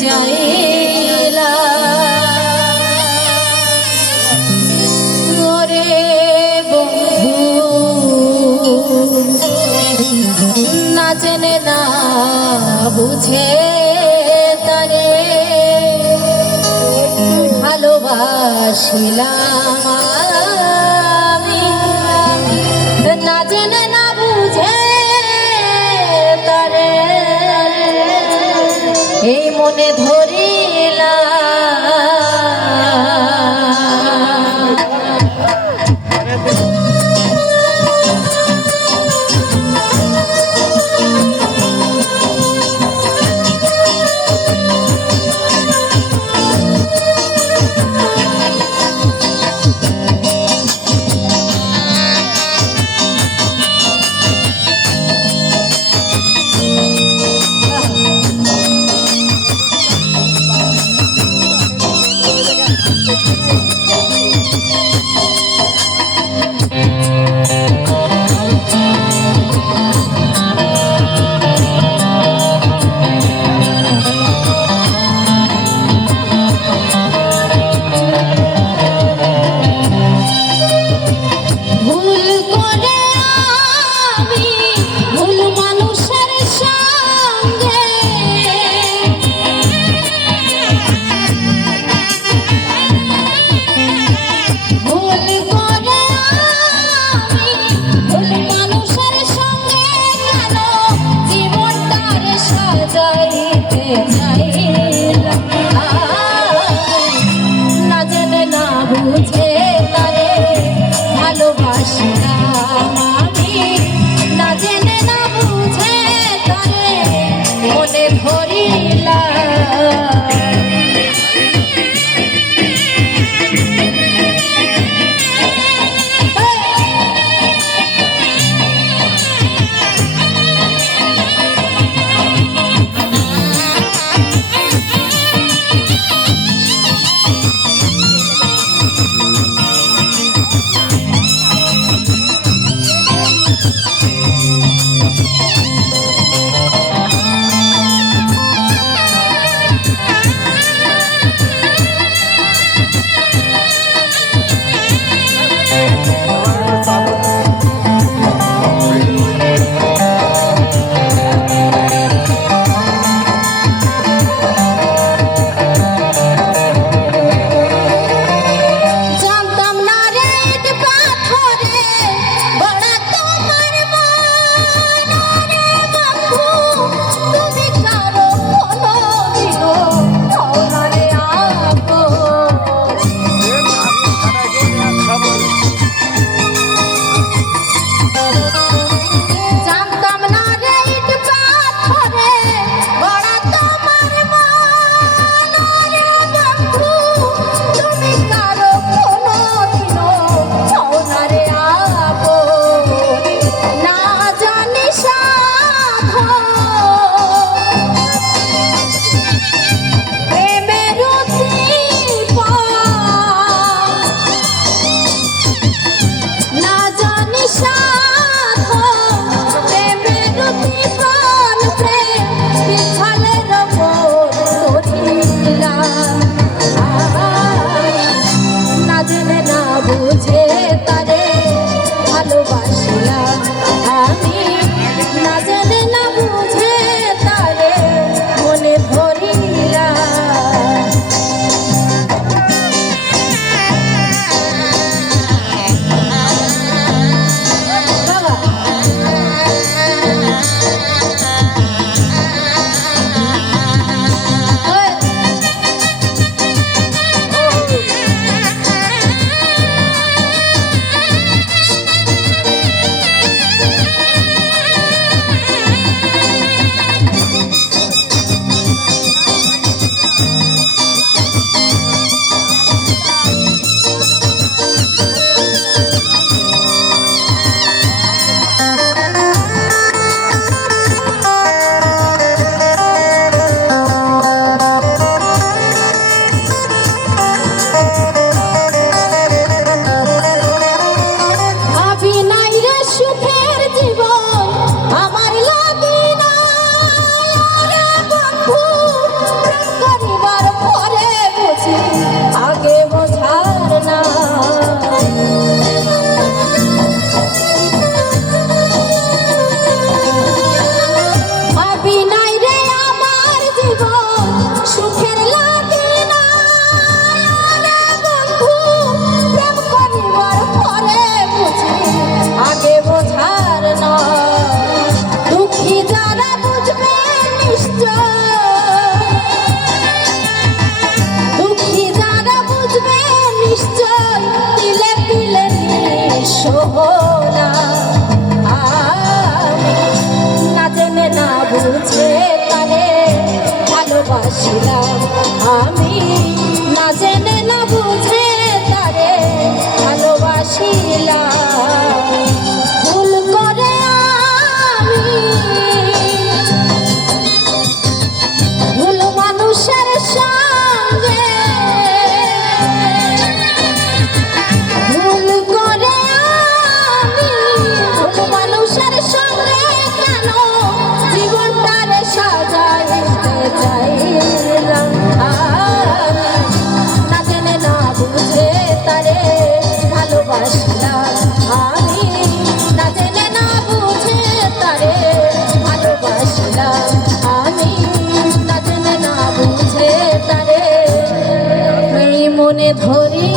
যাইলা ওরে বন্ধু না জেনে না বুঝে তারে ভালোবাসিলাম আমি না জেনে না বুঝে তারে এই মনে ধরিলা না জেনে না বুঝে তারে ভালোবাসিলাম আমি না জেনে না বুঝে তারে মনে ধরিলাম ভালোবাসিলাম আমি না জেনে না বুঝে তারে ভালোবাসিলাম ভুল করে আমি ভুল মানুষের সঙ্গে ভুল করে আমি ভুল মানুষের সঙ্গে কেন জীবনটারে সাজাইতে চাইলাম না জেনে না বুঝে তারে ভালোবাসলাম আমি না জেনে না বুঝে তারে ভালোবাসলাম আমি না জেনে না বুঝে তারে এই মনে ধরি